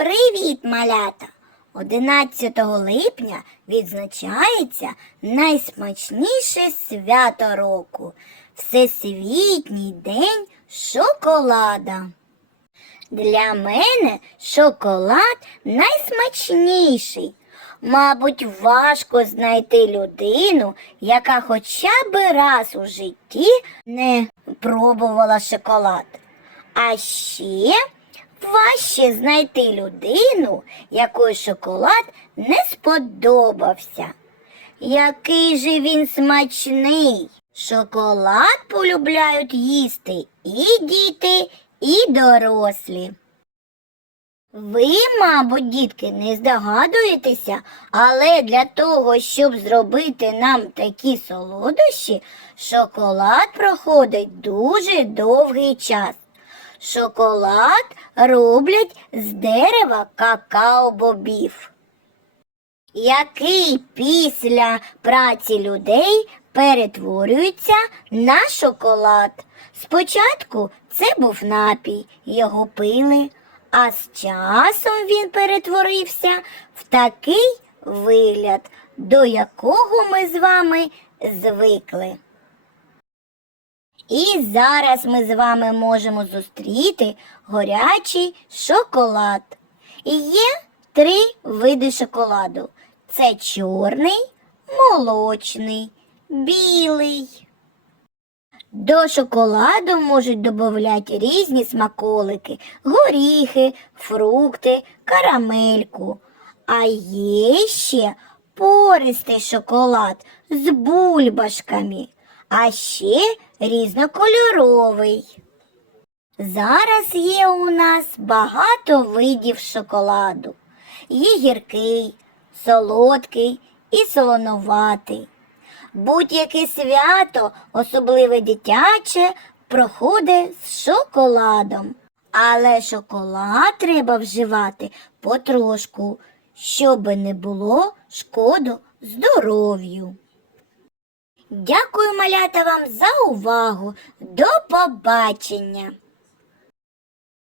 Привіт, малята! 11 липня відзначається найсмачніше свято року Всесвітній день шоколада. Для мене шоколад найсмачніший. Мабуть, важко знайти людину, яка хоча б раз у житті не пробувала шоколад. А ще важче знайти людину, якої шоколад не сподобався. Який же він смачний. Шоколад полюбляють їсти і діти, і дорослі. Ви, мабуть, дітки, не здогадуєтеся, але для того, щоб зробити нам такі солодощі, шоколад проходить дуже довгий час. Шоколад роблять з дерева какао-бобів, який після праці людей перетворюється на шоколад. Спочатку це був напій, його пили, а з часом він перетворився в такий вигляд, до якого ми з вами звикли. І зараз ми з вами можемо зустріти горячий шоколад. І є три види шоколаду: це чорний, молочний, білий. До шоколаду можуть додати різні смаколики, горіхи, фрукти, карамельку. А є ще пористий шоколад з бульбашками, а ще різнокольоровий. Зараз є у нас багато видів шоколаду. Є гіркий, солодкий і солоноватий. Будь-яке свято, особливе дитяче, проходить з шоколадом. Але шоколад треба вживати потрошку, щоб не було шкоду здоров'ю. Дякую, малята, вам за увагу. До побачення!